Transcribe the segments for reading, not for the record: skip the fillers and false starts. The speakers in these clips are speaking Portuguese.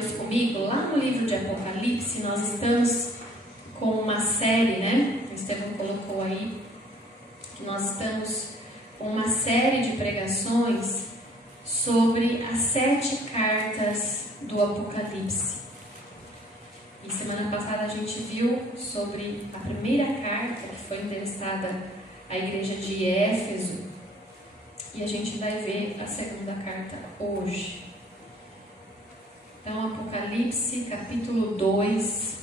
Deus comigo, lá no livro de Apocalipse, nós estamos com uma série, né? O Estevão colocou aí, que nós estamos com uma série de pregações sobre as 7 cartas do Apocalipse. E semana passada a gente viu sobre a primeira carta, que foi endereçada à igreja de Éfeso, e a gente vai ver a segunda carta hoje. Então, Apocalipse, capítulo 2,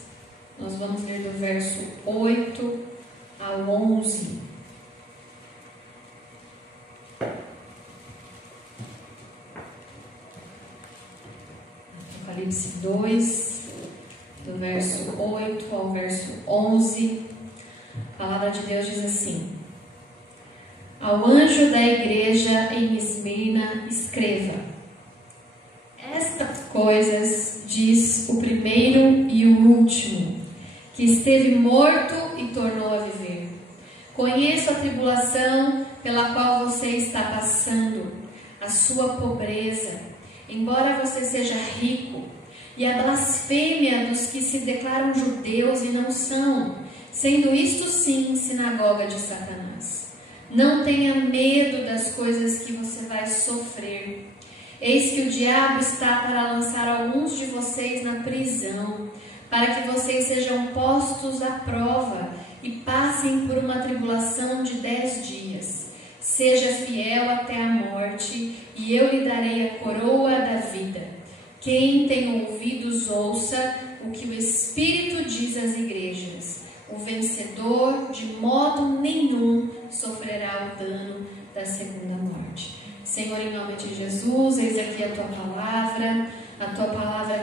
nós vamos ler do verso 8 ao 11. Apocalipse 2, do verso 8 ao verso 11, a palavra de Deus diz assim: Ao anjo da igreja em Esmirna escreva: Estas coisas diz o primeiro e o último, que esteve morto e tornou a viver. Conheço a tribulação pela qual você está passando, a sua pobreza, embora você seja rico, e a blasfêmia dos que se declaram judeus e não são, sendo isto sim sinagoga de Satanás. Não tenha medo das coisas que você vai sofrer. Eis que o diabo está para lançar alguns de vocês na prisão, para que vocês sejam postos à prova e passem por uma tribulação de 10 dias. Seja fiel até a morte, e eu lhe darei a coroa da vida. Quem tem ouvidos, ouça o que o Espírito diz às igrejas. O vencedor, de modo nenhum, sofrerá o dano da segunda morte. Senhor, em nome de Jesus, eis aqui a Tua palavra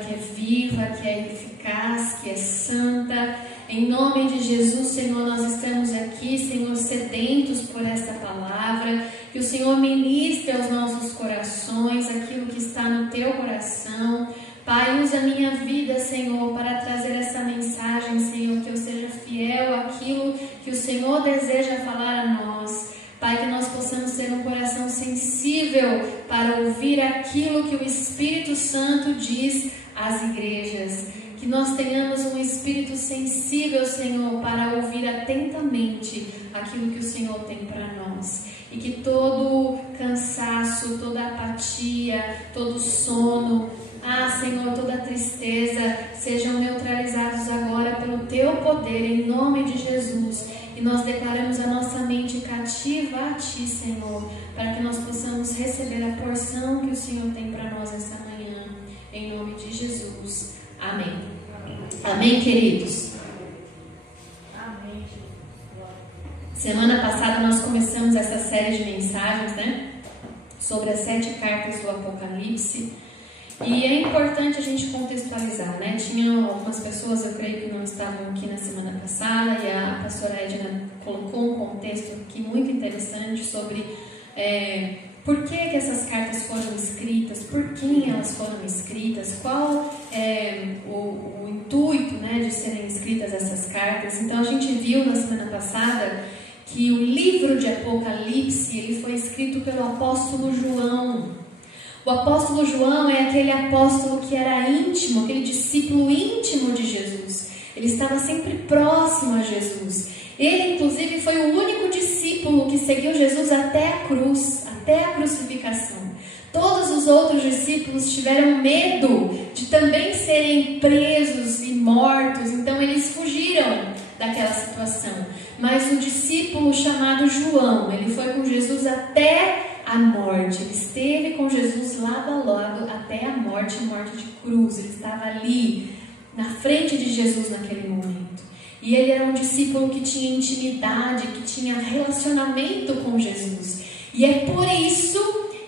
que é viva, que é eficaz, que é santa. Em nome de Jesus, Senhor, nós estamos aqui, Senhor, sedentos por esta palavra. Que o Senhor ministre aos nossos corações aquilo que está no Teu coração. Pai, usa a minha vida, Senhor, para trazer essa mensagem, Senhor, que eu seja fiel àquilo que o Senhor deseja falar a nós. Pai, que nós possamos ter um coração sensível para ouvir aquilo que o Espírito Santo diz às igrejas. Que nós tenhamos um espírito sensível, Senhor, para ouvir atentamente aquilo que o Senhor tem para nós. E que todo cansaço, toda apatia, todo sono, Senhor, toda tristeza sejam neutralizados agora pelo Teu poder, em nome de Jesus. E nós declaramos a nossa mente cativa a Ti, Senhor, para que nós possamos receber a porção que o Senhor tem para nós essa manhã, em nome de Jesus. Amém. Amém, queridos? Amém. Semana passada nós começamos essa série de mensagens, né? Sobre as 7 cartas do Apocalipse. E é importante a gente contextualizar, né? Tinha algumas pessoas, eu creio que não estavam aqui na semana passada, e a pastora Edna colocou um contexto aqui muito interessante sobre por que essas cartas foram escritas, por quem elas foram escritas, qual é o intuito, né, de serem escritas essas cartas. Então a gente viu na semana passada que o livro de Apocalipse ele foi escrito pelo apóstolo João. O apóstolo João é aquele apóstolo que era íntimo, aquele discípulo íntimo de Jesus. Ele estava sempre próximo a Jesus. Ele, inclusive, foi o único discípulo que seguiu Jesus até a cruz, até a crucificação. Todos os outros discípulos tiveram medo de também serem presos e mortos, então eles fugiram daquela situação. Mas o discípulo chamado João, ele foi com Jesus até a morte. Ele esteve com Jesus lado a lado até a morte de cruz. Ele estava ali na frente de Jesus naquele momento. E ele era um discípulo que tinha intimidade, que tinha relacionamento com Jesus. E é por isso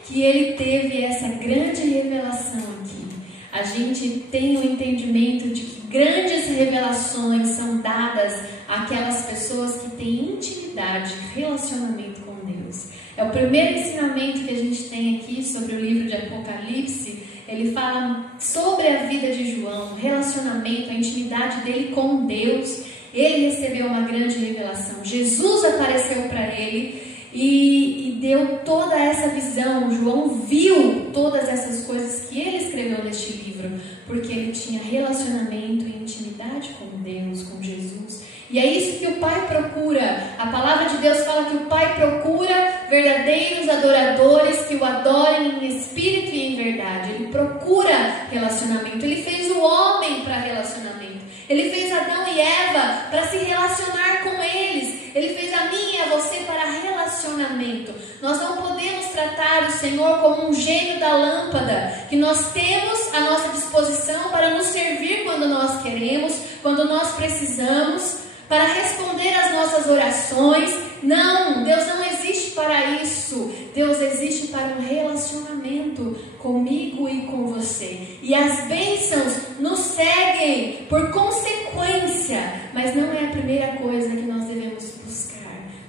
que ele teve essa grande revelação aqui. A gente tem o entendimento de que grandes revelações são dadas àquelas pessoas que têm intimidade, relacionamento com Deus. É o primeiro ensinamento que a gente tem aqui sobre o livro de Apocalipse. Ele fala sobre a vida de João, o relacionamento, a intimidade dele com Deus. Ele recebeu uma grande revelação. Jesus apareceu para ele e deu toda essa visão. João viu todas essas coisas que ele escreveu neste livro, porque ele tinha relacionamento e intimidade com Deus, com Jesus. E é isso que o Pai procura. A palavra de Deus fala que o Pai procura verdadeiros adoradores que o adorem em espírito e em verdade. Ele procura relacionamento. Ele fez o homem para relacionamento. Ele fez Adão e Eva para se relacionar com eles. Ele fez a mim e a você para relacionamento. Nós não podemos tratar o Senhor como um gênio da lâmpada, que nós temos à nossa disposição para nos servir quando nós queremos, quando nós precisamos, para responder às nossas orações. Não, Deus não existe para isso. Deus existe para um relacionamento comigo e com você. E as bênçãos nos seguem por consequência, mas não é a primeira coisa que nós devemos buscar.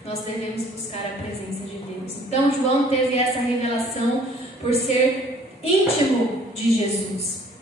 Nós devemos buscar a presença de Deus. Então João teve essa revelação por ser íntimo de Jesus.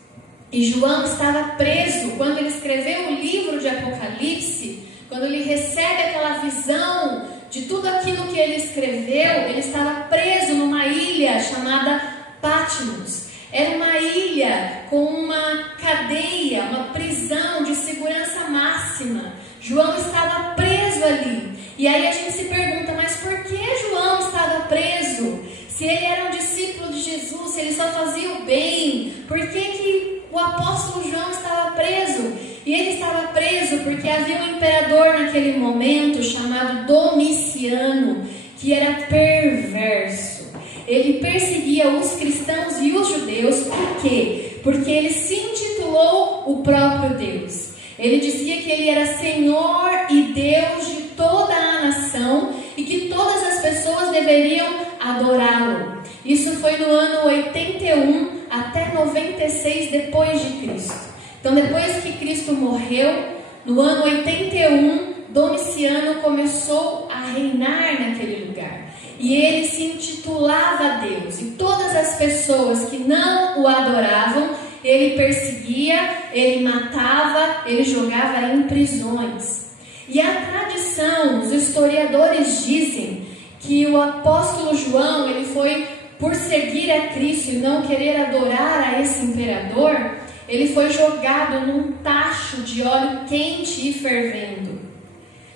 E João estava preso quando ele escreveu o livro de Apocalipse. Quando ele recebe aquela visão de tudo aquilo que ele escreveu, ele estava preso numa ilha chamada Patmos. Era uma ilha com uma cadeia, uma prisão de segurança máxima. João estava preso ali. E aí a gente se pergunta, mas por que João estava preso? Se ele era um discípulo de Jesus, se ele só fazia o bem, por que o apóstolo João estava preso? E ele estava preso porque havia um imperador naquele momento chamado Domiciano, que era perverso. Ele perseguia os cristãos e os judeus. Por quê? Porque ele se intitulou o próprio Deus. Ele dizia que ele era Senhor e Deus de toda a nação e que todas as pessoas deveriam adorá-lo. Isso foi no ano 81 até 96 depois de Cristo. Então, depois que Cristo morreu, no ano 81, Domiciano começou a reinar naquele lugar. E ele se intitulava Deus. E todas as pessoas que não o adoravam, ele perseguia, ele matava, ele jogava em prisões. E a tradição, os historiadores dizem que o apóstolo João, ele foi, por seguir a Cristo e não querer adorar a esse imperador, ele foi jogado num tacho de óleo quente e fervendo.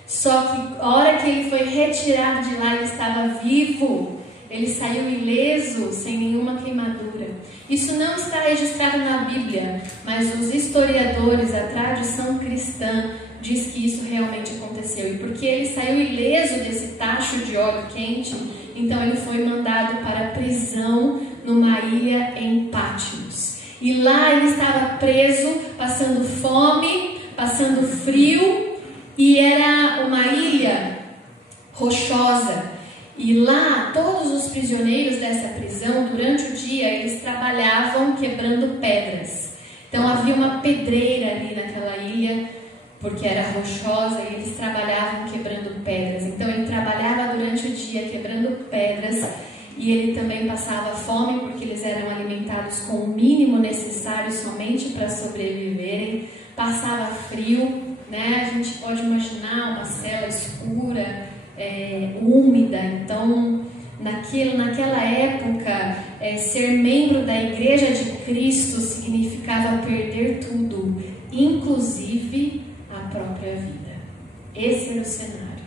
Só que a hora que ele foi retirado de lá, ele estava vivo. Ele saiu ileso, sem nenhuma queimadura. Isso não está registrado na Bíblia, mas os historiadores, a tradição cristã, diz que isso realmente aconteceu. E porque ele saiu ileso desse tacho de óleo quente, então ele foi mandado para a prisão numa ilha em Patmos. E lá ele estava preso, passando fome, passando frio, e era uma ilha rochosa. E lá, todos os prisioneiros dessa prisão, durante o dia, eles trabalhavam quebrando pedras. Então havia uma pedreira ali naquela ilha, porque era rochosa, e eles trabalhavam quebrando pedras. Então ele trabalhava durante o dia quebrando pedras, e ele também passava fome, porque eles eram alimentados com o mínimo necessário somente para sobreviverem. Passava frio, né? A gente pode imaginar uma cela escura, úmida. Então, naquela época, ser membro da Igreja de Cristo significava perder tudo, inclusive a própria vida. Esse era o cenário.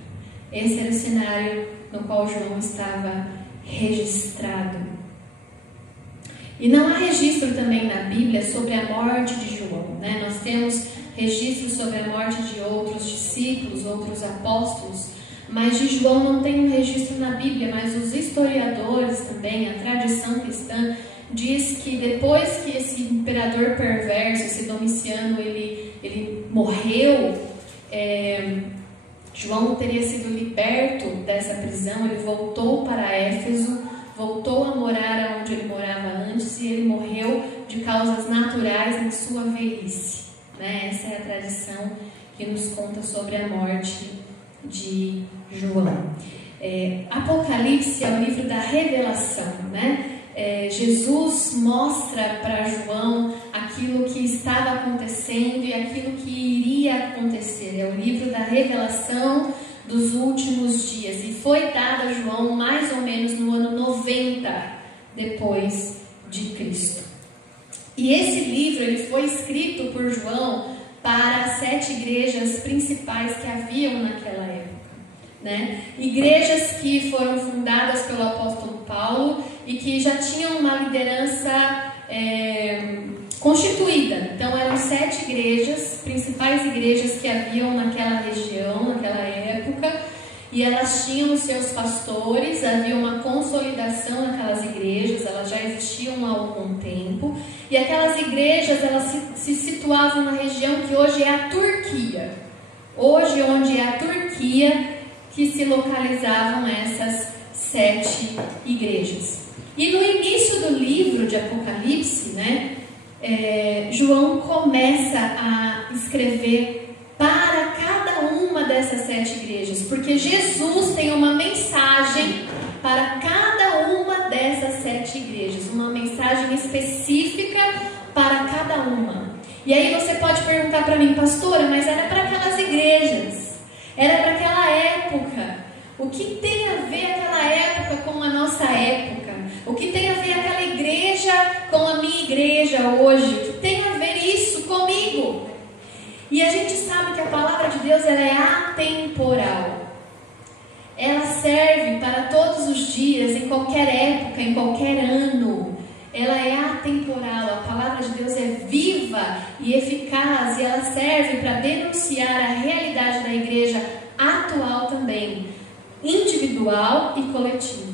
Esse era o cenário no qual João estava registrado. E não há registro também na Bíblia sobre a morte de João, né? Nós temos registros sobre a morte de outros discípulos, outros apóstolos, mas de João não tem um registro na Bíblia. Mas os historiadores também, a tradição cristã, diz que depois que esse imperador perverso, esse Domiciano, ele morreu, João teria sido liberto dessa prisão. Ele voltou para Éfeso, voltou a morar onde ele morava antes, e ele morreu de causas naturais em sua velhice, né? Essa é a tradição que nos conta sobre a morte de João. Apocalipse é o livro da revelação, né? Jesus mostra para João aquilo que estava acontecendo e aquilo que iria acontecer. É o livro da revelação dos últimos dias, e foi dado a João mais ou menos no ano 90 depois de Cristo. E esse livro ele foi escrito por João para as 7 igrejas principais que haviam naquela época, né? Igrejas que foram fundadas pelo apóstolo Paulo e que já tinham uma liderança constituída. Então eram 7 igrejas, principais igrejas que haviam naquela região, naquela época, e elas tinham os seus pastores, havia uma consolidação naquelas igrejas, elas já existiam há algum tempo, e aquelas igrejas elas se situavam na região que hoje é a Turquia. Hoje, onde é a Turquia, que se localizavam essas 7 igrejas. E no início do livro de Apocalipse, né, João começa a escrever para cada uma dessas 7 igrejas, porque Jesus tem uma mensagem para cada uma dessas 7 igrejas, uma mensagem específica para cada uma. E aí você pode perguntar para mim, pastora, mas era para aquelas igrejas, era para aquela época. O que tem a ver aquela época com a nossa época? O que tem a ver aquela igreja com a minha igreja hoje? O que tem a ver isso comigo? E a gente sabe que a palavra de Deus ela é atemporal. Ela serve para todos os dias, em qualquer época, em qualquer ano. Ela é atemporal. A palavra de Deus é viva e eficaz e ela serve para denunciar a realidade da igreja atual também, individual e coletiva.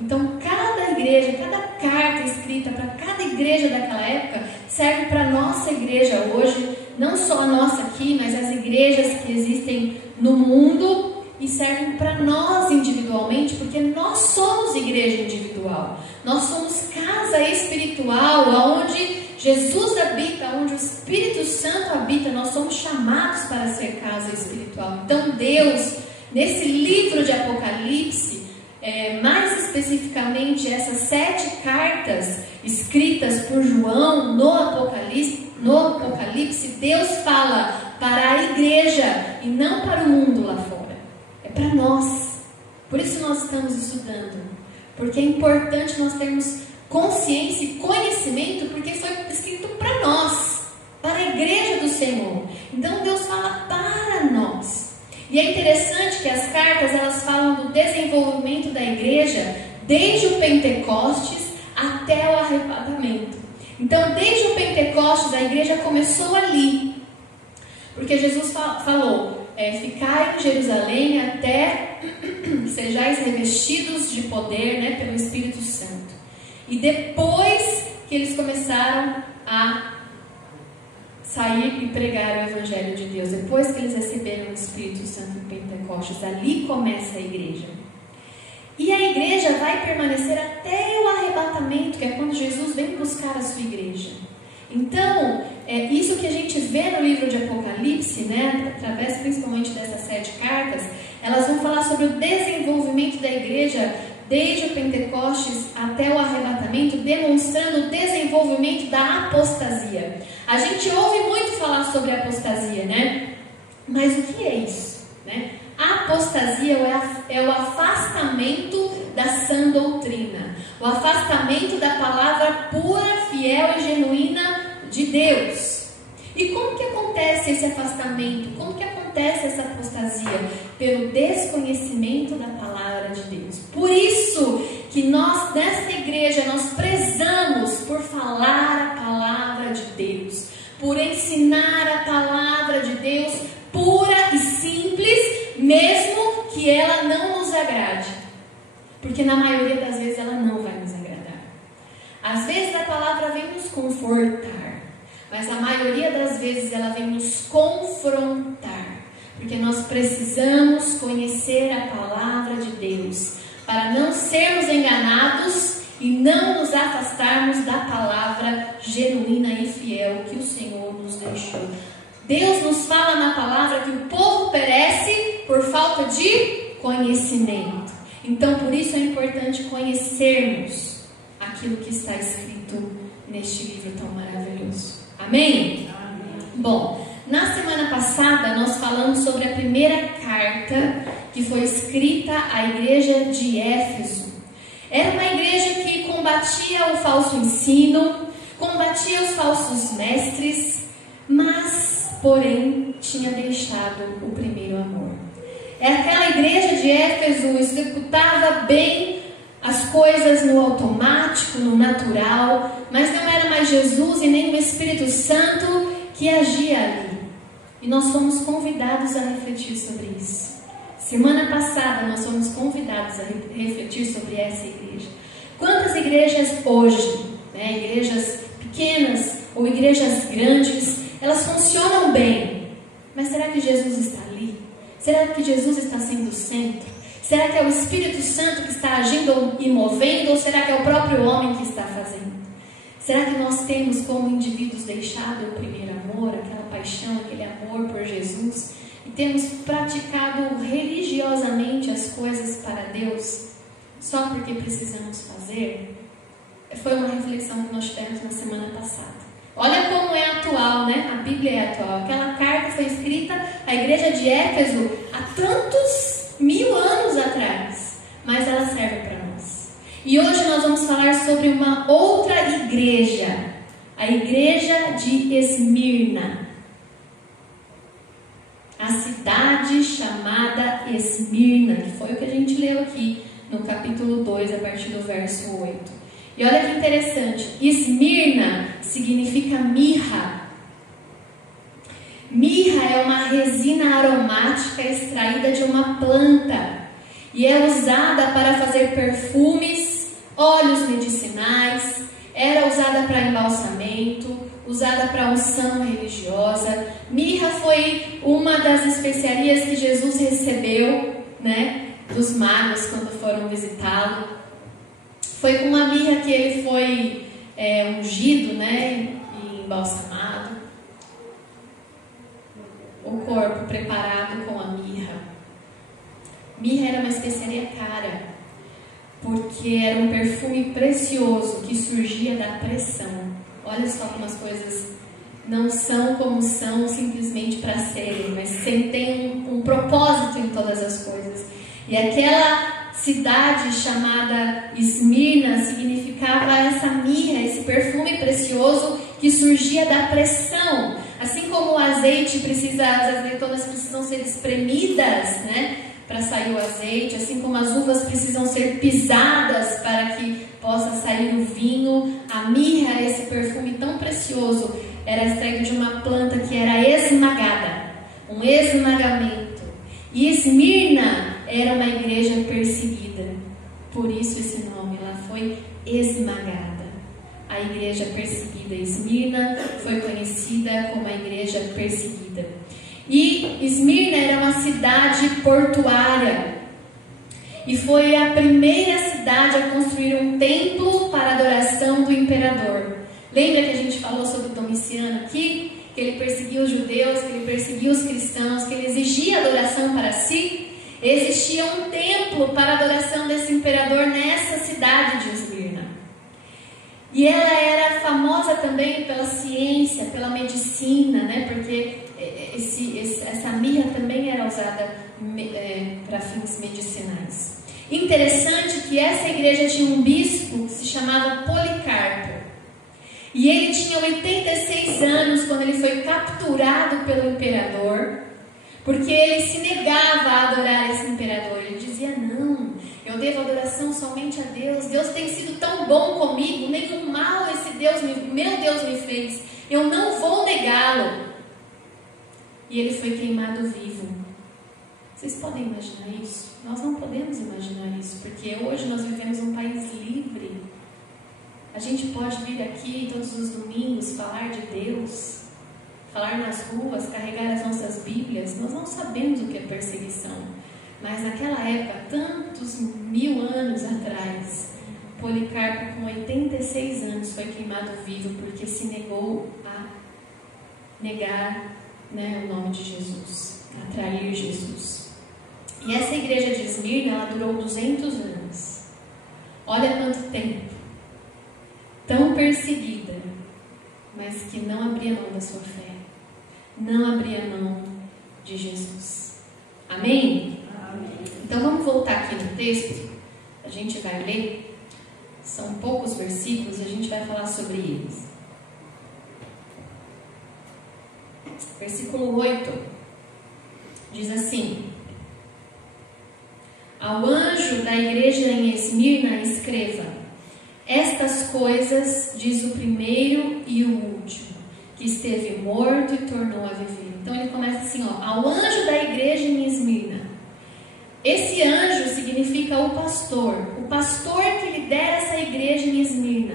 Então, cada igreja, cada carta escrita para cada igreja daquela época serve para a nossa igreja hoje, não só a nossa aqui, mas as igrejas que existem no mundo, e servem para nós individualmente, porque nós somos igreja individual. Nós somos casa espiritual, onde Jesus habita, onde o Espírito Santo habita. Nós somos chamados para ser casa espiritual. Então Deus, nesse livro de Apocalipse, mais especificamente essas 7 cartas escritas por João no Apocalipse, Deus fala para a igreja e não para o mundo lá fora. É para nós. Por isso nós estamos estudando, porque é importante nós termos consciência e conhecimento, porque foi escrito para nós, para a igreja do Senhor. Então Deus fala para nós. E é interessante que as cartas elas falam do desenvolvimento da igreja desde o Pentecostes até o arrebatamento. Então, desde o Pentecostes, a igreja começou ali, porque Jesus falou: ficai em Jerusalém até sejais revestidos de poder, né, pelo Espírito Santo. E depois que eles começaram a sair e pregar o Evangelho de Deus, depois que eles receberam o Espírito Santo em Pentecostes, ali começa a igreja. E a igreja vai permanecer até o arrebatamento, que é quando Jesus vem buscar a sua igreja. Então, isso que a gente vê no livro de Apocalipse, né, através principalmente dessas 7 cartas, elas vão falar sobre o desenvolvimento da igreja desde o Pentecostes até o arrebatamento, demonstrando o desenvolvimento da apostasia. A gente ouve muito falar sobre apostasia, né? Mas o que é isso, né? A apostasia é o afastamento da sã doutrina, o afastamento da palavra pura, fiel e genuína de Deus. E como que acontece esse afastamento? Como que acontece essa apostasia? Pelo desconhecimento da palavra de Deus. Por isso que nós, nesta igreja, nós prezamos por falar a palavra de Deus, por ensinar a palavra de Deus pura e simples, mesmo que ela não nos agrade, porque na maioria das vezes ela não vai nos agradar. Às vezes a palavra vem nos confortar, mas a maioria das vezes ela vem nos confrontar, porque nós precisamos conhecer a palavra de Deus para não sermos enganados e não nos afastarmos da palavra genuína e fiel que o Senhor nos deixou. Deus nos fala na palavra que o povo perece por falta de conhecimento. Então, por isso é importante conhecermos aquilo que está escrito neste livro tão maravilhoso. Amém? Amém. Bom, na semana passada nós falamos sobre a primeira carta que foi escrita à igreja de Éfeso. Era uma igreja que combatia o falso ensino, combatia os falsos mestres, mas, porém, tinha deixado o primeiro amor. Aquela igreja de Éfeso executava bem as coisas no automático, no natural, mas não era mais Jesus e nem o Espírito Santo que agia ali. E nós fomos convidados a refletir sobre isso. Semana passada nós fomos convidados a refletir sobre essa igreja. Quantas igrejas hoje, igrejas pequenas ou igrejas grandes, elas funcionam bem, mas será que Jesus está ali? Será que Jesus está sendo o centro? Será que é o Espírito Santo que está agindo e movendo, ou será que é o próprio homem que está fazendo? Será que nós temos como indivíduos deixado o primeiro amor, aquela paixão, aquele amor por Jesus, e temos praticado religiosamente as coisas para Deus só porque precisamos fazer? Foi uma reflexão que nós tivemos na semana passada. Olha como é atual, né? A Bíblia é atual. Aquela carta foi escrita à igreja de Éfeso há tantos 1000 anos atrás, mas ela serve para nós. E hoje nós vamos falar sobre uma outra igreja, a igreja de Esmirna. A cidade chamada Esmirna, que foi o que a gente leu aqui no capítulo 2, a partir do verso 8. E olha que interessante, Esmirna significa mirra. Mirra é uma resina aromática extraída de uma planta e é usada para fazer perfumes, óleos medicinais, era usada para embalsamento, usada para unção religiosa. Mirra foi uma das especiarias que Jesus recebeu, dos magos quando foram visitá-lo. Foi com a mirra que ele foi ungido, e embalsamado. O corpo preparado com a mirra. Mirra era uma especiaria cara, porque era um perfume precioso que surgia da pressão. Olha só como as coisas não são como são simplesmente para serem, mas tem um propósito em todas as coisas. E aquela cidade chamada Esmirna significava essa mirra, esse perfume precioso que surgia da pressão. Assim como o azeite as azeitonas precisam ser espremidas, para sair o azeite, assim como as uvas precisam ser pisadas para que possa sair o vinho, a mirra, esse perfume tão precioso, era extraído de uma planta que era esmagada, um esmagamento. E Esmirna era uma igreja perseguida, por isso esse nome, ela foi esmagada. A igreja perseguida, Esmirna, foi conhecida como a igreja perseguida. E Esmirna era uma cidade portuária e foi a primeira cidade a construir um templo para a adoração do imperador. Lembra que a gente falou sobre Domiciano aqui? Que ele perseguia os judeus, que ele perseguia os cristãos, que ele exigia adoração para si? Existia um templo para a adoração desse imperador nessa cidade de Esmirna. E ela era famosa também pela ciência, pela medicina, porque essa mirra também era usada para fins medicinais. Interessante que essa igreja tinha um bispo que se chamava Policarpo. E ele tinha 86 anos quando ele foi capturado pelo imperador, porque ele se negava a adorar esse imperador. Ele dizia: não, eu devo adoração somente a Deus. Deus tem sido tão bom comigo, nenhum mal meu Deus me fez. Eu não vou negá-lo. E ele foi queimado vivo. Vocês podem imaginar isso? Nós não podemos imaginar isso, porque hoje nós vivemos um país livre. A gente pode vir aqui todos os domingos falar de Deus, falar nas ruas, carregar as nossas Bíblias. Nós não sabemos o que é perseguição, mas naquela época, tantos 1000 anos atrás, Policarpo, com 86 anos, foi queimado vivo porque se negou a negar o nome de Jesus, a trair Jesus. E essa igreja de Esmirna, ela durou 200 anos. Olha quanto tempo. Tão perseguida, mas que não abria mão da sua fé, não abria mão de Jesus. Amém? Amém. Então vamos voltar aqui no texto, a gente vai ler. São poucos versículos e a gente vai falar sobre eles. Versículo 8 diz assim: ao anjo da igreja em Esmirna escreva: estas coisas diz o primeiro e o último, que esteve morto e tornou a viver. Então ele começa assim, ó, ao anjo da igreja em Esmirna. Esse anjo significa o pastor que lidera essa igreja em Esmirna.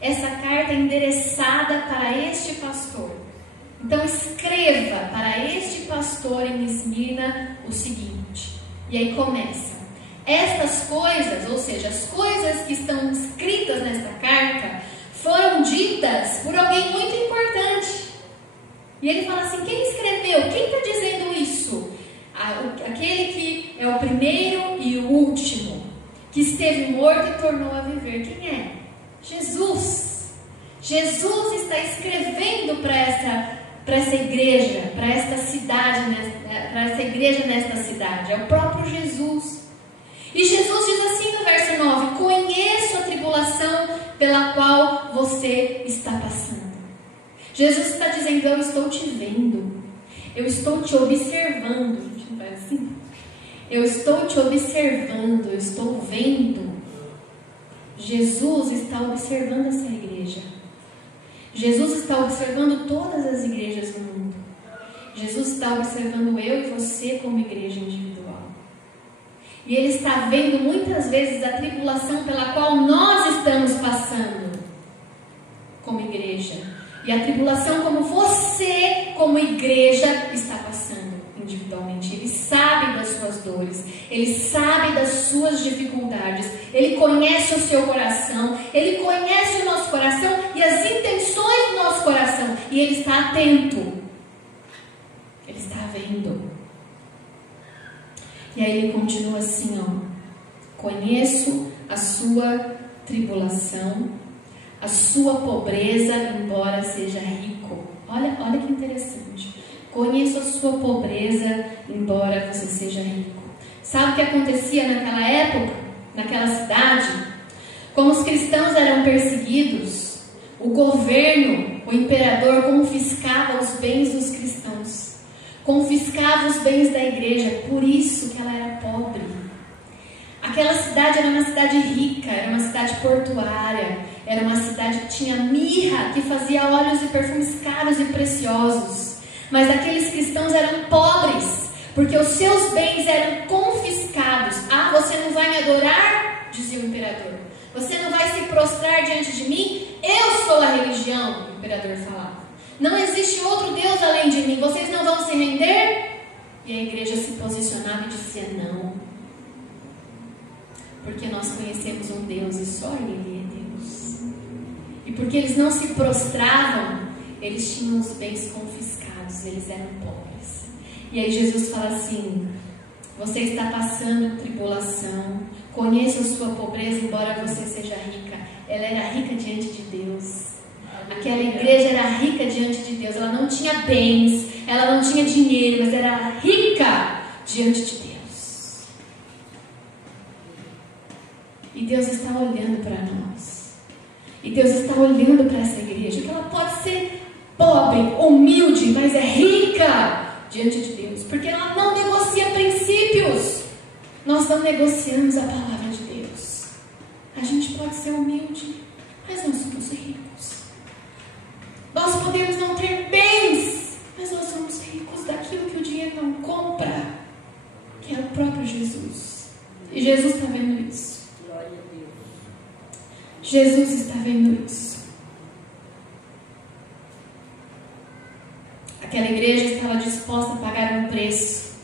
Essa carta é endereçada para este pastor. Então escreva para este pastor em Esmirna o seguinte. E aí começa: estas coisas, ou seja, as coisas que estão escritas nesta carta, foram ditas por alguém muito importante. E ele fala assim: quem escreveu? Quem está dizendo isso? Aquele que é o primeiro e o último, que esteve morto e tornou a viver. Quem é? Jesus. Jesus está escrevendo para essa igreja, para esta cidade, para essa igreja nesta cidade. É o próprio Jesus. E Jesus diz assim no verso 9: conheço a tribulação pela qual você está passando. Jesus está dizendo: eu estou te vendo, eu estou te observando. A gente não faz assim? Eu estou te observando, eu estou vendo. Jesus está observando essa igreja. Jesus está observando todas as igrejas do mundo. Jesus está observando eu e você como igreja individual. E Ele está vendo muitas vezes a tribulação pela qual nós estamos passando como igreja. E a tribulação como você, como igreja, está passando individualmente. Ele sabe das suas dores, Ele sabe das suas dificuldades, Ele conhece o seu coração, Ele conhece o nosso coração e as intenções do nosso coração. E Ele está atento, Ele está vendo. E aí Ele continua assim, ó: conheço a sua tribulação, a sua pobreza, embora seja rico. Olha que interessante. Conheço a sua pobreza, embora você seja rico. Sabe o que acontecia naquela época, naquela cidade? Como os cristãos eram perseguidos, o governo, o imperador, confiscava os bens dos cristãos, confiscava os bens da igreja. Por isso que ela era pobre. Aquela cidade era uma cidade rica, era uma cidade portuária, era uma cidade que tinha mirra, que fazia óleos e perfumes caros e preciosos. Mas aqueles cristãos eram pobres, porque os seus bens eram confiscados. Ah, você não vai me adorar? Dizia o imperador. Você não vai se prostrar diante de mim? Eu sou a religião, o imperador falava. Não existe outro Deus além de mim. Vocês não vão se render? E a igreja se posicionava e dizia: não. Porque nós conhecemos um Deus e só Ele é Deus. E porque eles não se prostravam, eles tinham os bens confiscados, eles eram pobres. E aí Jesus fala assim: você está passando tribulação, conheça a sua pobreza, embora você seja rica. Ela era rica diante de Deus. Aquela igreja era rica diante de Deus. Ela não tinha bens, ela não tinha dinheiro, mas era rica diante de Deus. E Deus está olhando para nós. E Deus está olhando para essa igreja, que ela pode ser pobre, humilde, mas é rica diante de Deus, porque ela não negocia princípios. Nós não negociamos a palavra de Deus. A gente pode ser humilde, mas nós somos ricos. Nós podemos não ter bens, mas nós somos ricos daquilo que o dinheiro não compra, que é o próprio Jesus. E Jesus está vendo isso. Jesus está vendo isso. Aquela igreja estava disposta a pagar um preço.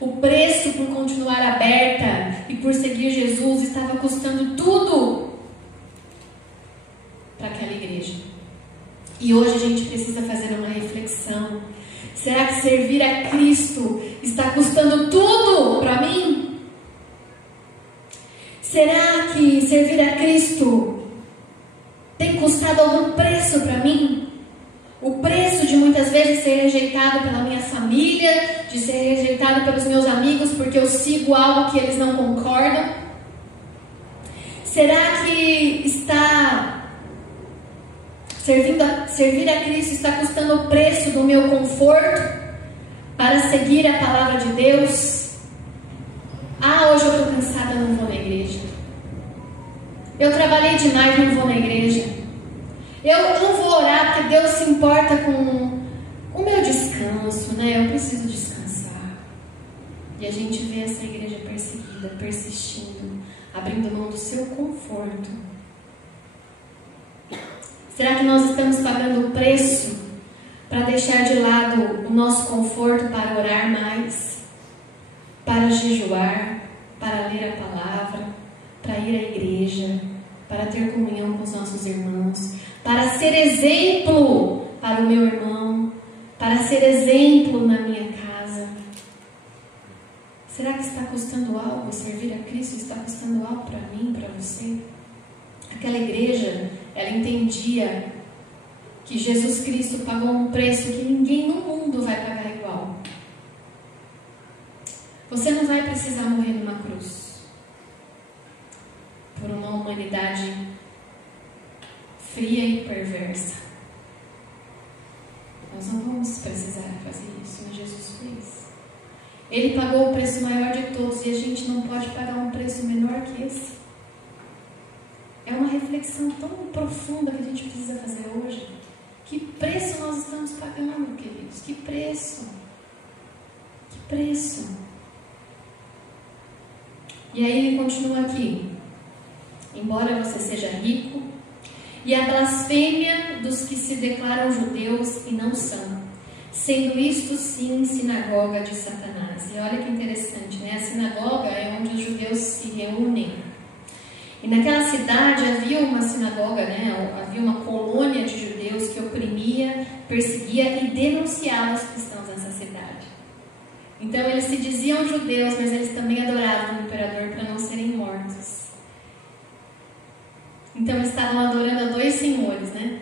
O preço por continuar aberta e por seguir Jesus estava custando tudo para aquela igreja. E hoje a gente precisa fazer uma reflexão. Será que servir a Cristo está custando tudo para mim? Será que servir a Cristo tem custado algum preço para mim? O preço de muitas vezes ser rejeitado pela minha família, de ser rejeitado pelos meus amigos porque eu sigo algo que eles não concordam. Será que servir a Cristo está custando o preço do meu conforto para seguir a palavra de Deus? Hoje eu estou cansada, não vou na igreja. Eu trabalhei demais, não vou na igreja. Eu não vou orar porque Deus se importa com o meu descanso, né? Eu preciso descansar. E a gente vê essa igreja perseguida, persistindo, abrindo mão do seu conforto. Será que nós estamos pagando o preço para deixar de lado o nosso conforto para orar mais, para jejuar, para ler a palavra, para ir à igreja, para ter comunhão com os nossos irmãos, para ser exemplo para o meu irmão, para ser exemplo na minha casa? Será que está custando algo servir a Cristo? Está custando algo para mim, para você? Aquela igreja, ela entendia que Jesus Cristo pagou um preço que ninguém no mundo vai pagar igual. Você não vai precisar morrer numa cruz por uma humanidade fria e perversa. Nós não vamos precisar fazer isso, mas Jesus fez. Ele pagou o preço maior de todos e a gente não pode pagar um preço menor que esse. É uma reflexão tão profunda que a gente precisa fazer hoje. Que preço nós estamos pagando, queridos? Que preço? Que preço? E aí ele continua aqui. Embora você seja rico, e a blasfêmia dos que se declaram judeus e não são, sendo isto sim sinagoga de Satanás. E olha que interessante, né? A sinagoga é onde os judeus se reúnem. E naquela cidade havia uma sinagoga, né? Havia uma colônia de judeus que oprimia, perseguia e denunciava os cristãos nessa cidade. Então eles se diziam judeus, mas eles também adoravam o imperador para não serem mortos. Então eles estavam adorando a dois senhores, né?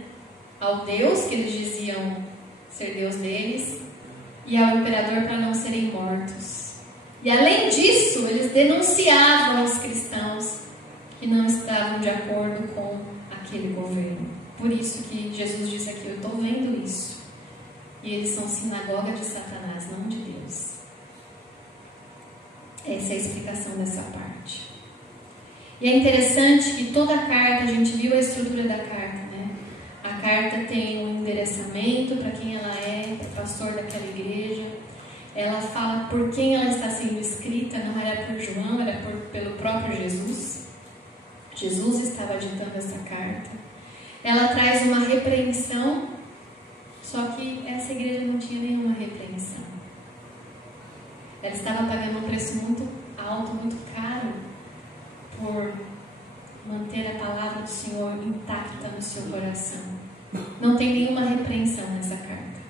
Ao Deus, que eles diziam ser Deus deles, e ao imperador para não serem mortos. E além disso, eles denunciavam os cristãos que não estavam de acordo com aquele governo. Por isso que Jesus disse aqui, eu estou vendo isso. E eles são sinagoga de Satanás, não de Deus. Essa é a explicação dessa parte. E é interessante que toda a carta, a gente viu a estrutura da carta, né? A carta tem um endereçamento para quem ela é, para o pastor daquela igreja. Ela fala por quem ela está sendo escrita, não era por João, era pelo próprio Jesus. Jesus estava ditando essa carta. Ela traz uma repreensão, só que essa igreja não tinha nenhuma repreensão. Ela estava pagando um preço muito alto, muito caro, por manter a palavra do Senhor intacta no seu coração. Não tem nenhuma repreensão nessa carta.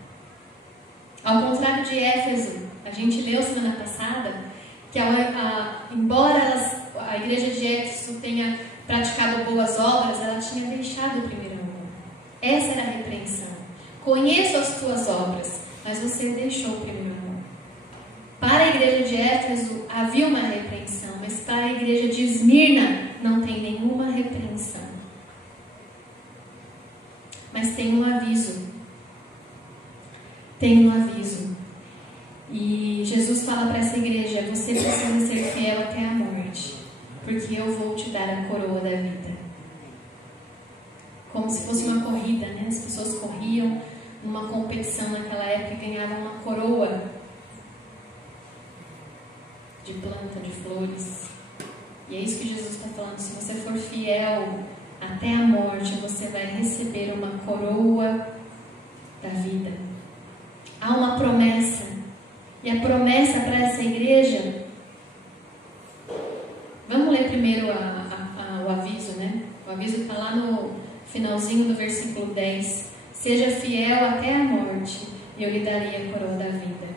Ao contrário de Éfeso, a gente leu semana passada que embora a igreja de Éfeso tenha praticado boas obras, ela tinha deixado o primeiro amor. Essa era a repreensão. Conheço as tuas obras, mas você deixou o primeiro amor. Para a igreja de Éfeso havia uma repreensão, mas para a igreja de Esmirna não tem nenhuma repreensão. Mas tem um aviso. Tem um aviso. E Jesus fala para essa igreja, você precisa ser fiel até a morte, porque eu vou te dar a coroa da vida. Como se fosse uma corrida, né? As pessoas corriam numa competição naquela época e ganhavam uma coroa de planta, de flores. E é isso que Jesus está falando. Se você for fiel até a morte, você vai receber uma coroa da vida. Há uma promessa. E a promessa para essa igreja... Vamos ler primeiro o aviso, né? O aviso está lá no finalzinho do versículo 10. Seja fiel até a morte, e eu lhe darei a coroa da vida.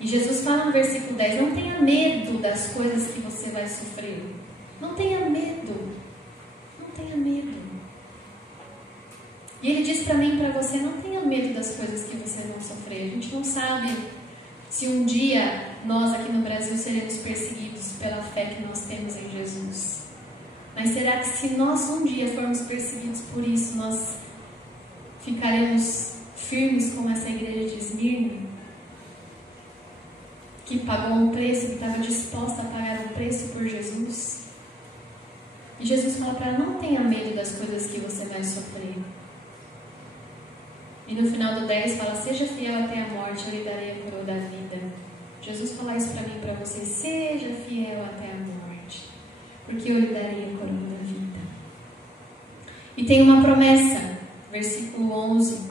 E Jesus fala no versículo 10, não tenha medo das coisas que você vai sofrer. Não tenha medo. Não tenha medo. E ele diz para mim e para você, não tenha medo das coisas que você vai sofrer. A gente não sabe se um dia nós aqui no Brasil seremos perseguidos pela fé que nós temos em Jesus. Mas será que se nós um dia formos perseguidos por isso, nós ficaremos firmes como essa igreja de Esmirna? Que pagou um preço, que estava disposta a pagar um preço por Jesus. E Jesus fala para ela, não tenha medo das coisas que você vai sofrer. E no final do 10 fala, seja fiel até a morte, eu lhe darei a coroa da vida. Jesus fala isso para mim e para você, seja fiel até a morte, porque eu lhe darei a coroa da vida. E tem uma promessa, versículo 11,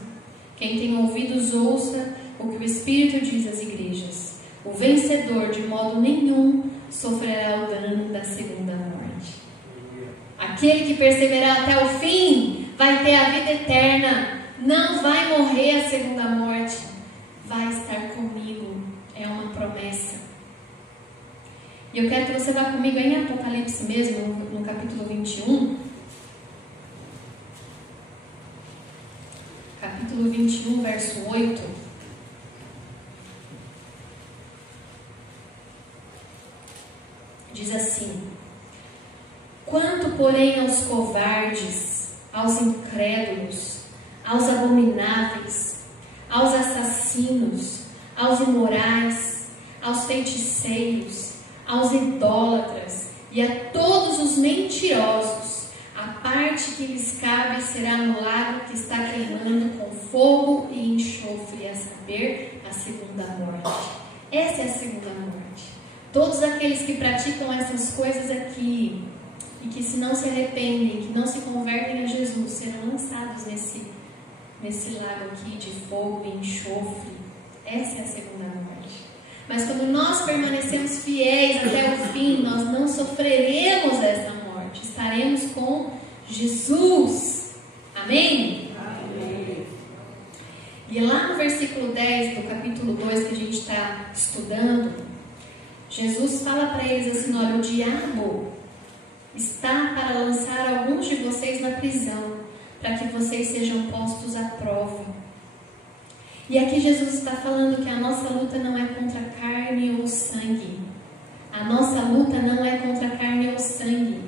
quem tem ouvidos ouça o que o Espírito diz às igrejas. O vencedor de modo nenhum sofrerá o dano da segunda morte. Aquele que perseverar até o fim vai ter a vida eterna, não vai morrer a segunda morte, vai estar comigo, é uma promessa. E eu quero que você vá comigo em Apocalipse mesmo, no capítulo 21. Capítulo 21, verso 8. Diz assim: quanto, porém, aos covardes, aos incrédulos, aos abomináveis, aos assassinos, aos imorais, aos feiticeiros, aos idólatras e a todos os mentirosos, a parte que lhes cabe será no lago que está queimando com fogo e enxofre, a saber, a segunda morte. Essa é a segunda morte. Todos aqueles que praticam essas coisas aqui e que se não se arrependem, que não se convertem a Jesus, serão lançados nesse lago aqui de fogo e enxofre. Essa é a segunda morte. Mas quando nós permanecemos fiéis até o fim, nós não sofreremos essa morte. Estaremos com Jesus. Amém? Amém. E lá no versículo 10 do capítulo 2 que a gente está estudando, Jesus fala para eles assim, olha, o diabo está para lançar alguns de vocês na prisão, para que vocês sejam postos à prova. E aqui Jesus está falando que a nossa luta não é contra carne ou sangue. A nossa luta não é contra carne ou sangue,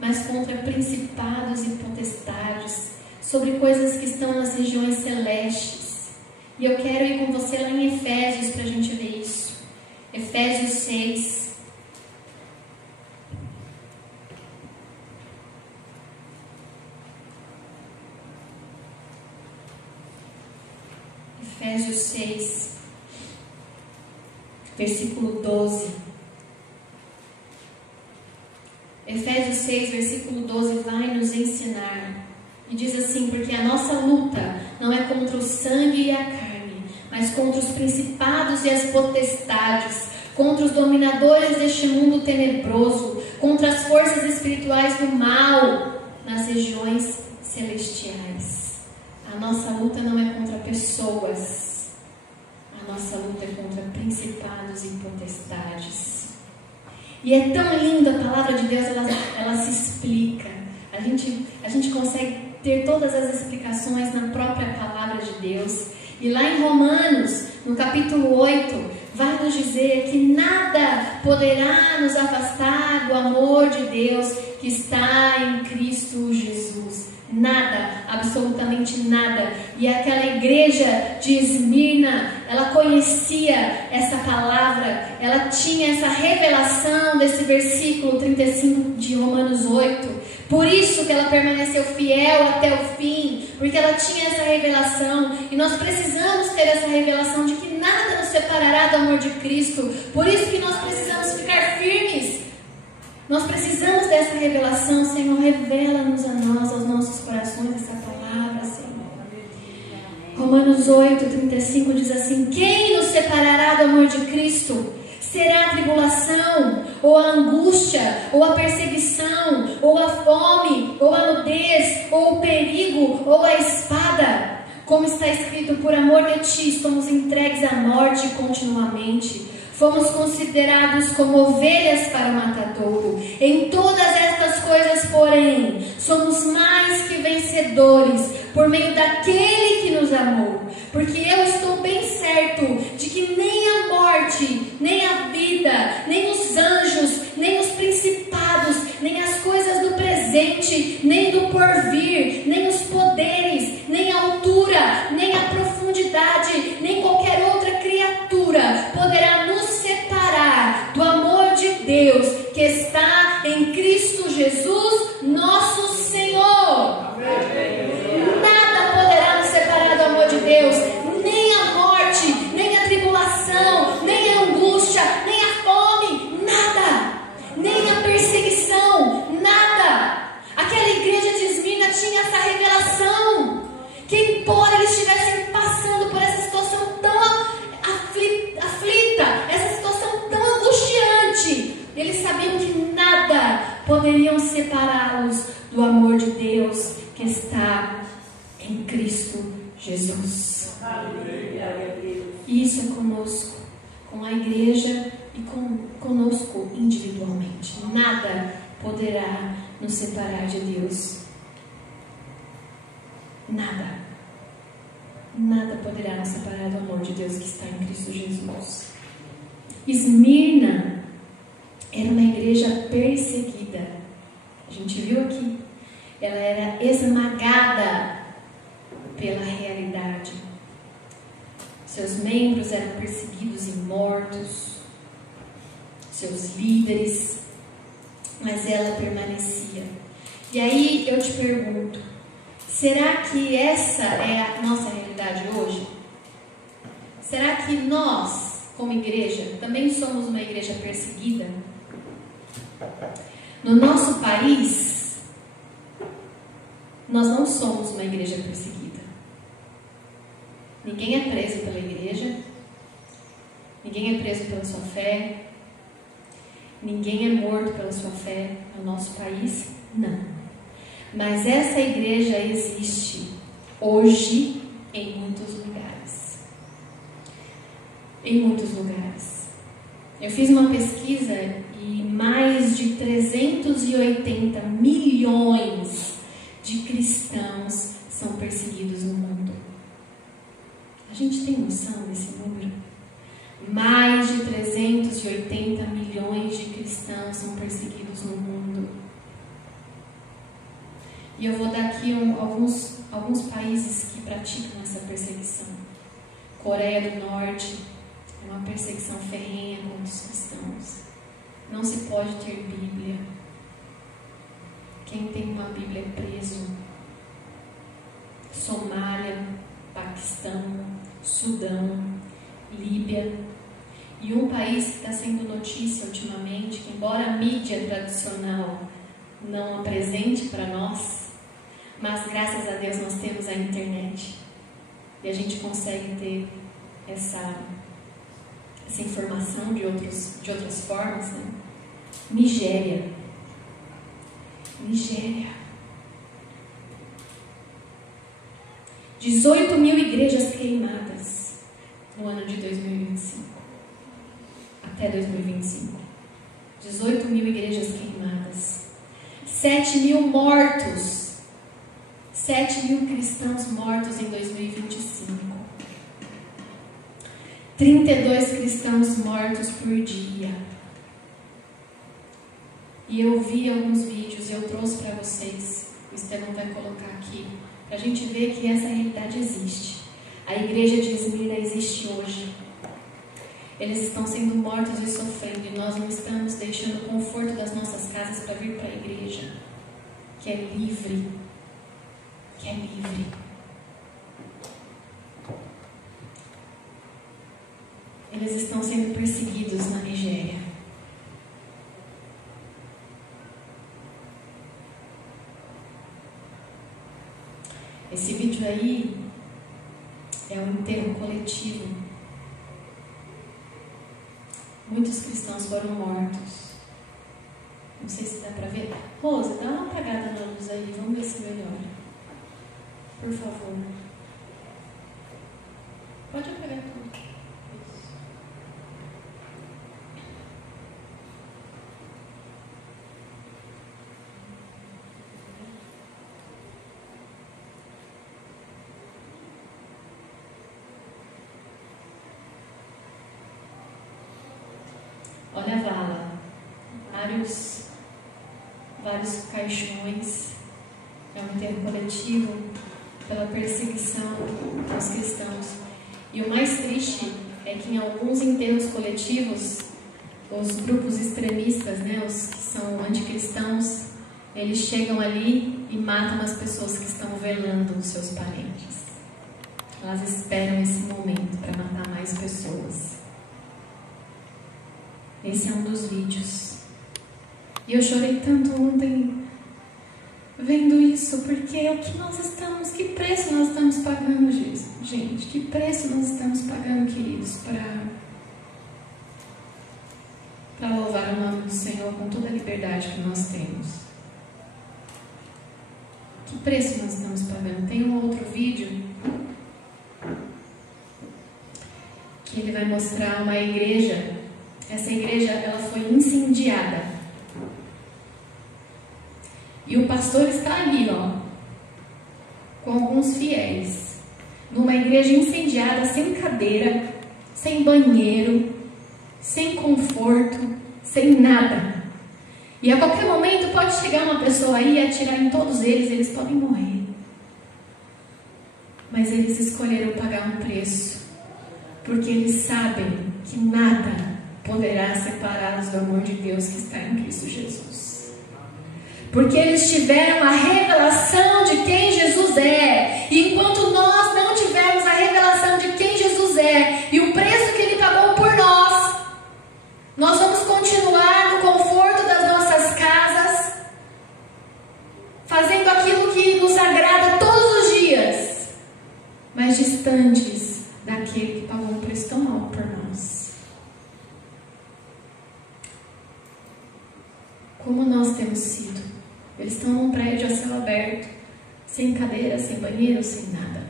mas contra principados e potestades, sobre coisas que estão nas regiões celestes. E eu quero ir com você lá em Efésios para a gente ver isso. Efésios 6. Efésios 6, versículo 12. Efésios 6, versículo 12 vai nos ensinar. E diz assim, porque a nossa luta não é contra o sangue e a carne, mas contra os principados e as potestades, contra os dominadores deste mundo tenebroso, contra as forças espirituais do mal nas regiões celestiais. A nossa luta não é contra pessoas, a nossa luta é contra principados e potestades. E é tão linda a palavra de Deus, ela se explica. A gente consegue ter todas as explicações na própria palavra de Deus. E lá em Romanos, no capítulo 8, vai nos dizer que nada poderá nos afastar do amor de Deus que está em Cristo Jesus. Nada, absolutamente nada. E aquela igreja de Esmirna, ela conhecia essa palavra, ela tinha essa revelação desse versículo 35 de Romanos 8. Por isso que ela permaneceu fiel até o fim, porque ela tinha essa revelação. E nós precisamos ter essa revelação de que nada nos separará do amor de Cristo. Por isso que nós precisamos ficar firmes. Nós precisamos dessa revelação. Senhor, revela-nos a nós, aos nossos corações, essa palavra, Senhor. Romanos 8, 35 diz assim: quem nos separará do amor de Cristo? Será a tribulação, ou a angústia, ou a perseguição, ou a fome, ou a nudez, ou o perigo, ou a espada? Como está escrito, por amor de ti estamos entregues à morte continuamente. Fomos considerados como ovelhas para o matadouro. Em todas estas coisas, porém, somos mais que vencedores por meio daquele que nos amou. Porque eu estou bem certo de que nem a morte, nem a vida, nem os anjos, nem os principados, nem as coisas porvir, nem os poderes, nem a altura, nem a profundidade, nem qualquer outra criatura poderá nos separar do amor de Deus que está em Cristo Jesus, nosso Senhor. Nada poderá nos separar do amor de Deus, nem a morte, nem a tribulação, nem a angústia, nem a fome, nada, nem a perseguição, nada. Aquela igreja de Esmirna tinha essa revelação, que embora eles estivessem passando por essa situação tão aflita, essa situação tão angustiante, eles sabiam que nada poderiam separá-los do amor de Deus que está em Cristo Jesus. E isso é conosco, com a igreja e conosco individualmente. Nada poderá nos separar de Deus. Nada. Nada poderá nos separar do amor de Deus que está em Cristo Jesus. Esmirna era uma igreja perseguida. A gente viu aqui. Ela era esmagada pela realidade. Seus membros eram perseguidos e mortos. Seus líderes. Mas ela permanecia. E aí eu te pergunto, será que essa é a nossa realidade hoje? Será que nós, como igreja, também somos uma igreja perseguida? No nosso país, nós não somos uma igreja perseguida. Ninguém é preso pela igreja, ninguém é preso pela sua fé, ninguém é morto pela sua fé no nosso país, não. Mas essa igreja existe hoje em muitos lugares. Em muitos lugares. Eu fiz uma pesquisa e mais de 380 milhões de cristãos são perseguidos no mundo. A gente tem noção desse número? Mais de 380 milhões de cristãos são perseguidos no mundo. E eu vou dar aqui alguns países que praticam essa perseguição. Coreia do Norte é uma perseguição ferrenha contra os cristãos. Não se pode ter Bíblia. Quem tem uma Bíblia é preso. Somália, Paquistão, Sudão, Líbia. E um país que está sendo notícia ultimamente, que embora a mídia tradicional não apresente para nós, mas graças a Deus nós temos a internet. E a gente consegue ter essa informação de outras formas, né? Nigéria. 18 mil igrejas queimadas no ano de 2025. Até 2025. 18 mil igrejas queimadas. 7 mil mortos. 7 mil cristãos mortos em 2025. 32 cristãos mortos por dia. E eu vi alguns vídeos, eu trouxe para vocês, o Estevão vai colocar aqui, para a gente ver que essa realidade existe. A igreja de Esmirna existe hoje. Eles estão sendo mortos e sofrendo, e nós não estamos deixando o conforto das nossas casas para vir para a igreja, que é livre. Que é livre. Eles estão sendo perseguidos na Nigéria. Esse vídeo aí é um enterro coletivo. Muitos cristãos foram mortos. Não sei se dá para ver. Rosa, dá uma apagada na luz aí, vamos ver se melhora. Por favor. Pode apagar tudo. Isso. Olha a vala. Vários caixões. É um enterro coletivo, pela perseguição aos cristãos. E o mais triste é que em alguns enterros coletivos, os grupos extremistas, os que são anticristãos, eles chegam ali e matam as pessoas que estão velando os seus parentes. Elas esperam esse momento para matar mais pessoas. Esse é um dos vídeos. E eu chorei tanto ontem vendo isso, porque o que nós estamos, que preço nós estamos pagando, gente? Que preço nós estamos pagando, queridos, para louvar o nome do Senhor com toda a liberdade que nós temos. Que preço nós estamos pagando? Tem um outro vídeo que ele vai mostrar uma igreja. Essa igreja, ela foi incendiada. E o pastor está ali, com alguns fiéis, numa igreja incendiada, sem cadeira, sem banheiro, sem conforto, sem nada. E a qualquer momento pode chegar uma pessoa aí e atirar em todos eles, eles podem morrer. Mas eles escolheram pagar um preço, porque eles sabem que nada poderá separá-los do amor de Deus que está em Cristo Jesus. Porque eles tiveram a revelação de quem Jesus é. E enquanto nós não tivermos a revelação de quem Jesus é e o preço que Ele pagou por nós, nós vamos continuar no conforto das nossas casas, fazendo aquilo que nos agrada todos os dias, mas distantes daquele que pagou um preço tão alto por nós. Como nós temos sido? Eles estão num prédio a céu aberto, sem cadeira, sem banheiro, sem nada.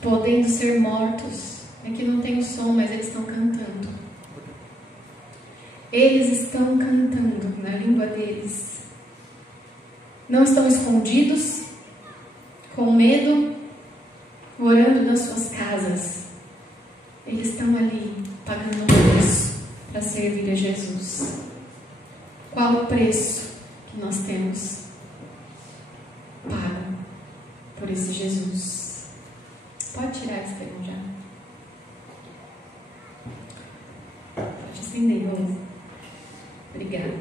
Podendo ser mortos. Aqui não tem o som, mas eles estão cantando. Eles estão cantando na língua deles. Não estão escondidos, com medo, orando nas suas casas. Eles estão ali, pagando um preço para servir a Jesus. Qual o preço que nós temos pago por esse Jesus? Pode tirar esse telão já. Pode acender, Rose. Obrigada.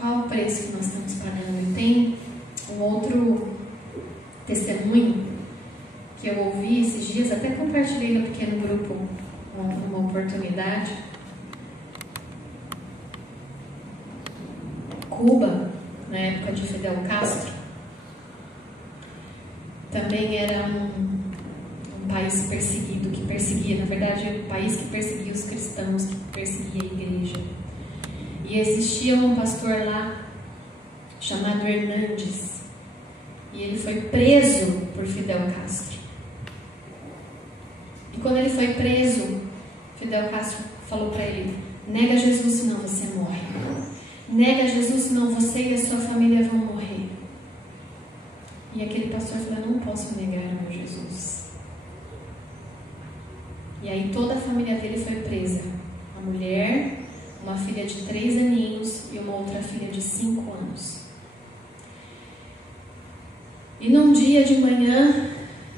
Qual o preço que nós estamos pagando? E tem um outro testemunho que eu ouvi esses dias, até compartilhei no pequeno grupo uma oportunidade. Cuba, na época de Fidel Castro, também era um país perseguido, que perseguia, na verdade, um país que perseguia os cristãos, que perseguia a igreja. E existia um pastor lá, chamado Hernandes, e ele foi preso por Fidel Castro. E quando ele foi preso, Fidel Castro falou para ele: nega Jesus, senão você morre. Nega Jesus, senão você e a sua família vão morrer. E aquele pastor falou: eu não posso negar o meu Jesus. E aí toda a família dele foi presa. A mulher, uma filha de 3 aninhos e uma outra filha de 5 anos. E num dia de manhã,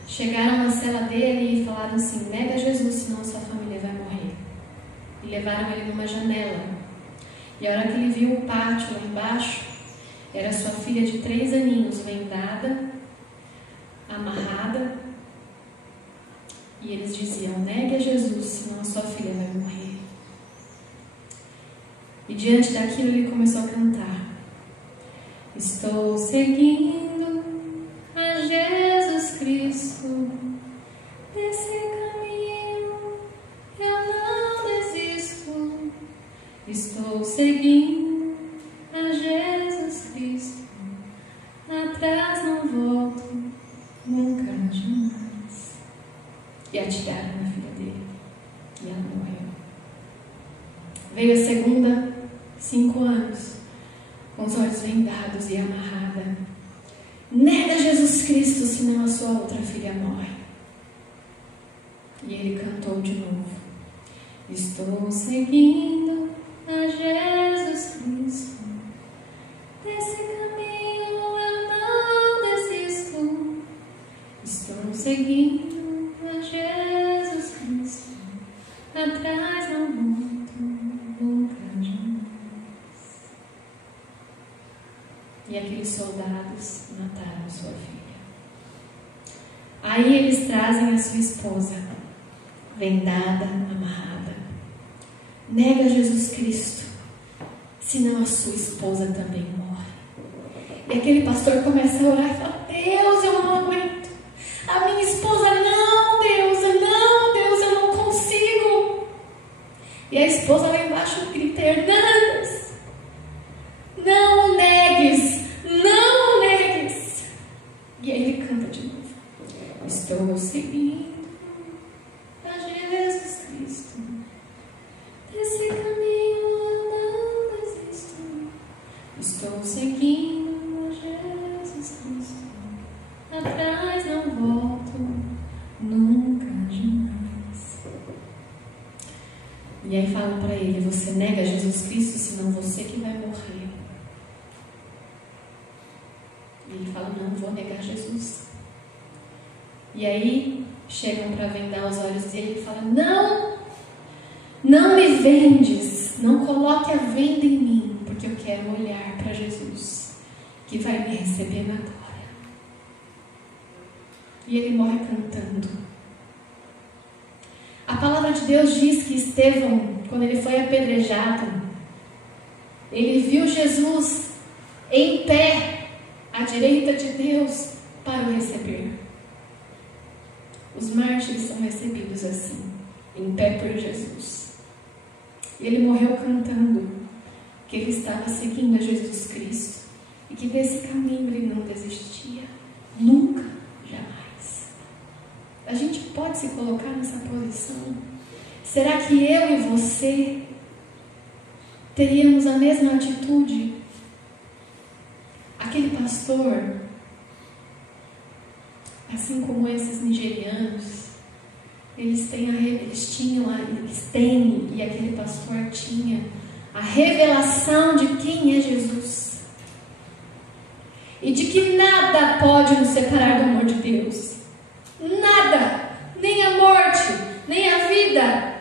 chegaram na cela dele e falaram assim: nega Jesus, senão a sua família vai morrer. E levaram ele numa janela. E a hora que ele viu o pátio lá embaixo, era sua filha de 3 aninhos, vendada, amarrada. E eles diziam: negue a Jesus, senão a sua filha vai morrer. E diante daquilo ele começou a cantar: estou seguindo a Jesus Cristo, desse caminho eu não desisto. Estou seguindo a Jesus Cristo, atrás não volto, nunca jamais. E atiraram na filha dele, e ela morreu. Veio a segunda, 5 anos, com os olhos vendados e amarrada. Nega Jesus Cristo, senão a sua outra filha morre. E ele cantou de novo: estou seguindo a Jesus Cristo, desse caminho seguindo a Jesus Cristo, atrás não volto nunca jamais. E aqueles soldados mataram sua filha. Aí eles trazem a sua esposa, vendada, amarrada. Nega Jesus Cristo, senão a sua esposa também morre. E aquele pastor começa a orar e fala: Deus, eu não aguento. A minha esposa, não, Deus, eu não consigo. E a esposa lá embaixo grita: Hernandes, não negues, não negues. E aí ele canta de novo: estou seguindo a Jesus Cristo, desse caminho eu não desisto. Estou seguindo a Jesus Cristo, atrás não volto nunca jamais. E aí falam para ele: você nega Jesus Cristo, senão você que vai morrer. E ele fala: não, vou negar Jesus. E aí chegam para vendar os olhos dele e falam: não me vendes, não coloque a venda em mim, porque eu quero olhar para Jesus, que vai me receber na glória. E ele morre cantando. A palavra de Deus diz que Estevão, quando ele foi apedrejado, ele viu Jesus em pé à direita de Deus para o receber. Os mártires são recebidos assim, em pé por Jesus. E ele morreu cantando que ele estava seguindo a Jesus Cristo e que desse caminho ele não desistia, nunca, jamais. A gente pode se colocar nessa posição? Será que eu e você teríamos a mesma atitude? Aquele pastor, assim como esses nigerianos, eles têm e aquele pastor tinha a revelação de quem é Jesus e de que nada pode nos separar do amor de Deus. Nada, nem a morte, nem a vida,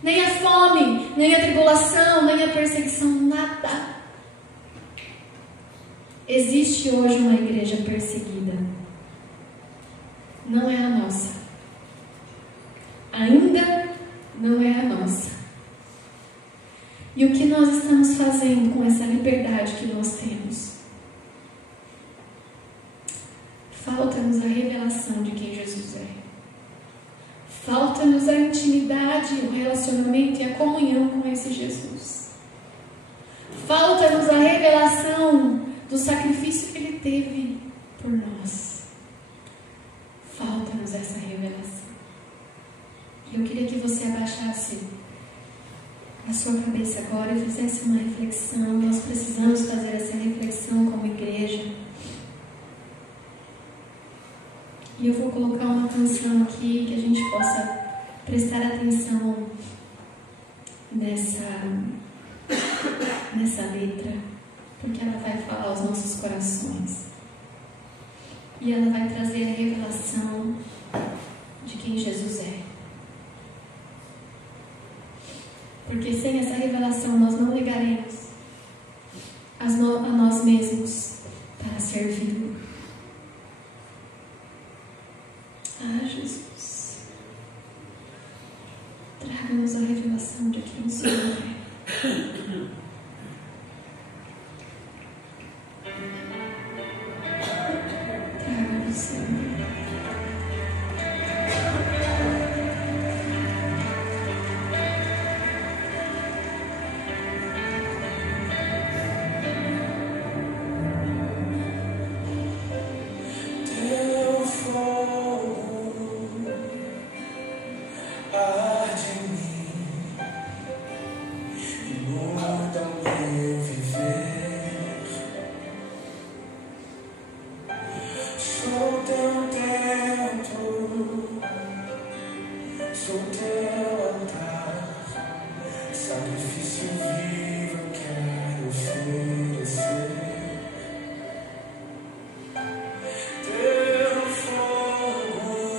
nem a fome, nem a tribulação, nem a perseguição, nada. Existe hoje uma igreja perseguida. Não é a nossa. Ainda não é a nossa. E o que nós estamos fazendo com essa liberdade que nós temos? Falta-nos a revelação de quem Jesus é. Falta-nos a intimidade, o relacionamento e a comunhão com esse Jesus. Falta-nos a revelação do sacrifício que Ele teve por nós. Falta-nos essa revelação. E eu queria que você abaixasse a sua cabeça agora e fizesse uma reflexão. Nós precisamos fazer essa reflexão como igreja. E eu vou colocar uma canção aqui que a gente possa prestar atenção nessa letra, porque ela vai falar aos nossos corações. E ela vai trazer a revelação de quem Jesus é. Porque sem essa revelação nós não ligaremos a nós mesmos para servi-lo. Ah, Jesus, traga-nos a revelação de quem o Senhor é. Traga-nos, Senhor. Teu fogo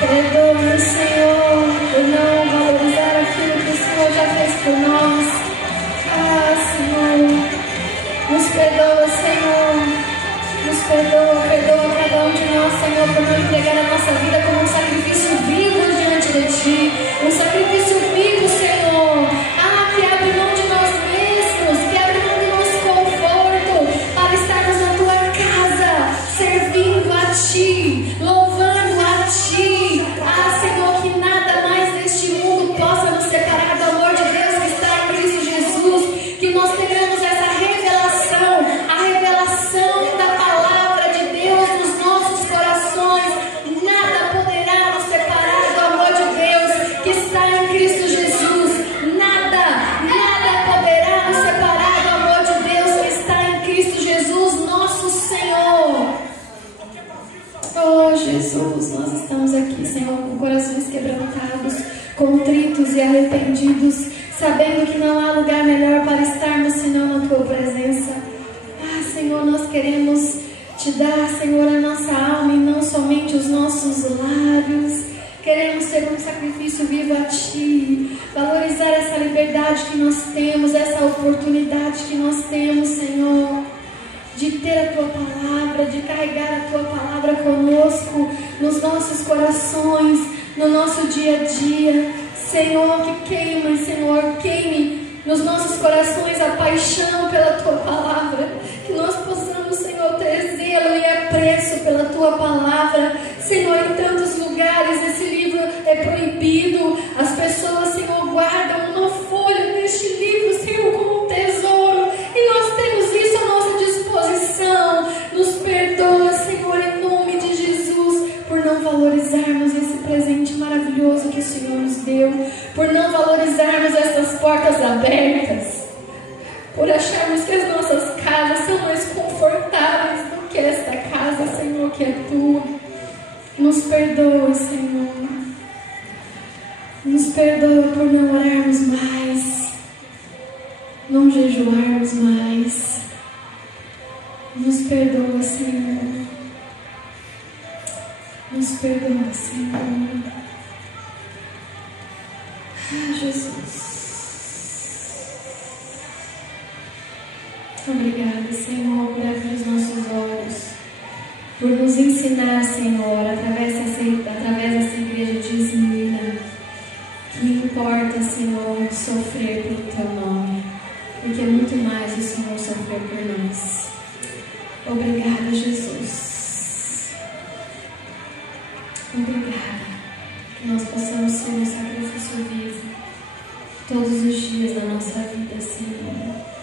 Perdoa-nos, Senhor, por não valorizar aquilo que o Senhor já fez por nós. Ah, Senhor, nos perdoa, Senhor. Nos perdoa, perdoa cada um de nós, Senhor, por não entregar a nossa vida como um sacrifício vivo diante de Ti. Um sacrifício vivo, Senhor. Ah, que abre mão de nós mesmos, que abre mão do nosso conforto, para estarmos na Tua casa, servindo a Ti, louvando a Ti. Ah, Senhor, que nada mais neste mundo possa nos separar do amor de Deus que está em Cristo Jesus. Que nós tenhamos essa revelação, a revelação da palavra de Deus nos nossos corações. Nada poderá nos separar do amor de Deus que está em Cristo Jesus. Nada poderá nos separar do amor de Deus que está em Cristo Jesus, nosso Senhor. Oh, Jesus, nós estamos aqui, Senhor, com corações quebrantados, contritos e arrependidos, sabendo que não há lugar melhor para estarmos senão na Tua presença. Ah, Senhor, nós queremos Te dar, Senhor, a nossa alma e não somente os nossos lábios. Queremos ser um sacrifício vivo a Ti, valorizar essa liberdade que nós temos, essa oportunidade que nós temos, Senhor, de ter a Tua palavra, de carregar a Tua palavra conosco, nos nossos corações, no nosso dia a dia. Senhor, que queime, Senhor, queime nos nossos corações a paixão pela Tua palavra, que nós possamos, Senhor, ter zelo e apreço pela Tua palavra. Senhor, em tantos lugares esse livro é proibido, as pessoas, Senhor, guardam uma folha neste livro, Senhor, como um tesouro, e nós temos isso à nossa disposição. Nos perdoa, Senhor, em nome de Jesus, por não valorizarmos esse presente maravilhoso que o Senhor nos deu, por não valorizarmos essas portas abertas, por acharmos que as nossas casas são mais confortáveis do que esta casa, Senhor, que é Tua. Nos perdoa, Senhor. Nos perdoa por não orarmos mais, não jejuarmos mais. Nos perdoa, Senhor. Nos perdoa, Senhor. Ah, Jesus. Obrigada, Senhor, por abrir os nossos olhos, por nos ensinar, Senhor, através dessa igreja desmina, que importa, Senhor, sofrer pelo Teu nome, porque é muito mais o Senhor sofrer por nós. Obrigada, Jesus. Obrigada, que nós possamos ser um sacrifício vivo todos os dias da nossa vida, Senhor.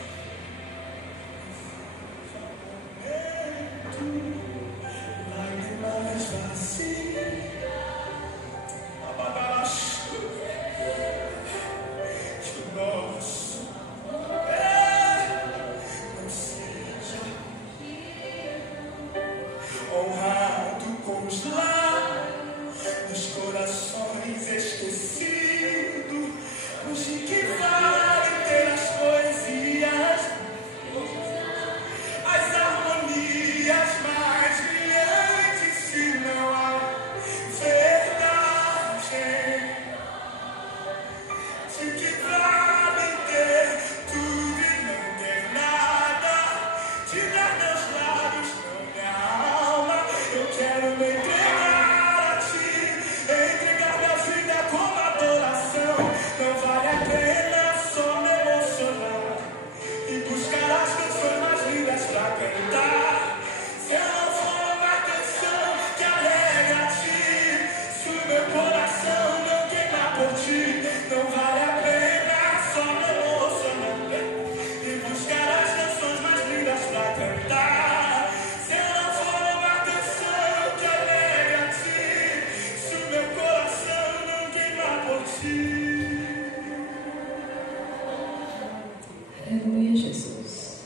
Aleluia, Jesus.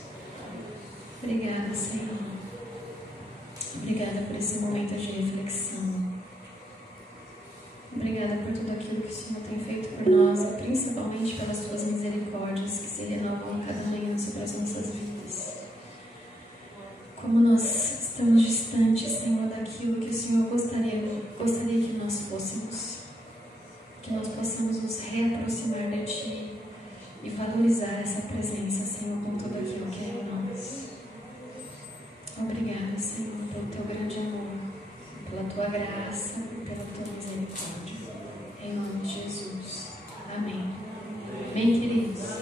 Obrigada, Senhor. Obrigada por esse momento de reflexão. Obrigada por tudo aquilo que o Senhor tem feito por nós, principalmente pelas Tuas misericórdias que se renovam a cada manhã sobre as nossas vidas. Como nós estamos distantes, Senhor, daquilo que o Senhor gostaria que nós fôssemos. nos reaproximar de Ti e valorizar essa presença, Senhor, com tudo aquilo que é em nós. Obrigada, Senhor, pelo Teu grande amor, pela Tua graça e pela Tua misericórdia. Em nome de Jesus. Amém. Amém, queridos.